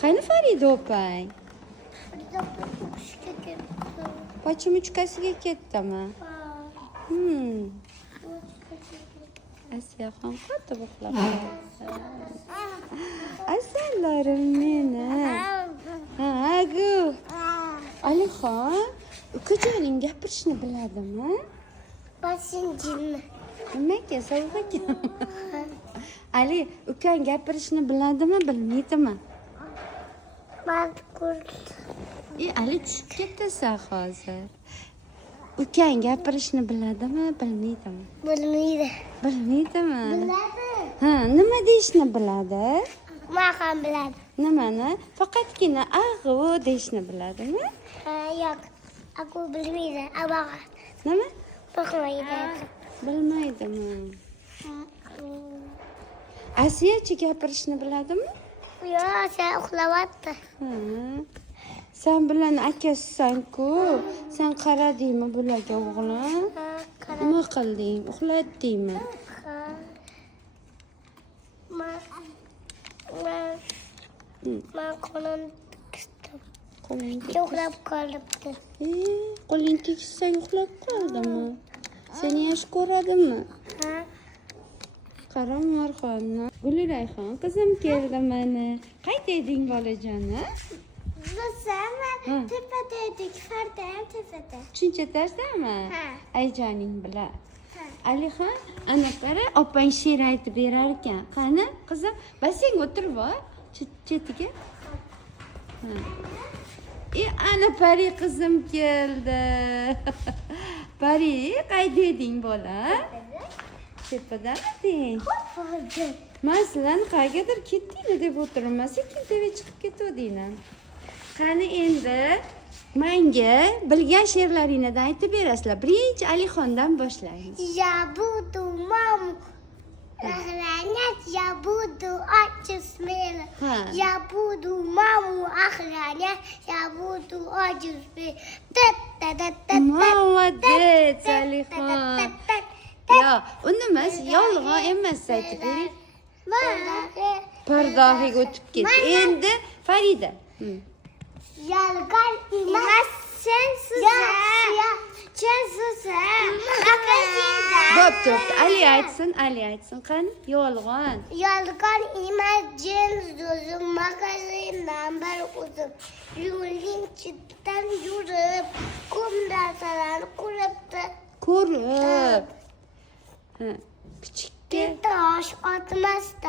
Qani Farida opang? O'qishga ketdi. Pochumuchkasiga ketdimi? Asiyaxon qattiq uxlab qoldi. Asallarim meni. Ha-gu. Alixon, ukajoning gapirishni biladimi? Bashinjini. Nimaga sovuq ekan? Ali, ukang gapirishni biladimi, bilmaydimi? Mazkur. Ali tushib ketasan hozir. Ukang gapirishni biladimi, bilmaydimi? Bilmaydi. Bilmaydimi? Biladi. Ha, nima deyishni biladi? Men ham biladi. Nimani? Faqatgina ag'u deyishni biladimi? Yo'q. Aku bilmaydi. Abaga. Nima? Bilmaydi. Bilmaydimi? Asiyachi gapirishni biladimi? Yo'q, sen uxlayapti. Ha. Sen bilan akasisan-ku. Sen qaradingmi bularga o'g'lim? Qarab. Nima qilding? Uxlatdingmi? Men qo'lim tikisdim. Qo'ling Uxlab qolibdi. qo'ling tekissang uxlab qoldimi? Seni yaxshi ko'radimi? Ha? Qara Marxonni. Gulrayxon qizim keldi mana. Qayda eding bolajonim? Biz tepada edik, Farda ham tepada. Shuncha tarsami? Ha. Ayjoning bilan. Ha. Alixon, ana qara, opang she'r aytib berar ekan. Qani, qizim, basang o'tirib ol, chetiga. Ha. Ana Pari qizim keldi. Pari, qayda eding bola? Tepadamiding? Men sizlarni qayergadir ketdingmi deb o'tiribman. Sekin tevaga chiqib ketuvdinglar. Qani endi menga bilgan she'rlaringni aytib berasizlar. Birinchi Alixondan boshlaymiz. Я буду маму охранять, я буду очень смело. Ha. Я буду маму охранять, я буду очень смело. Молодец, Alixon. Yo, uni emas, yolg'on emas aytib bering. Pardohiga o'tib ketdi. Endi Farida. Yalgan emas, sen Bo'pti. Ali aytsin, qani? Yolg'on. Yalgan emas, jin so'zim, magazindan bir o'zim. Yo'ling chetdan yurib, ko'p narsalarni ko'ribdi. Ko'rib. Ha, kichikka Tosh otmasdan.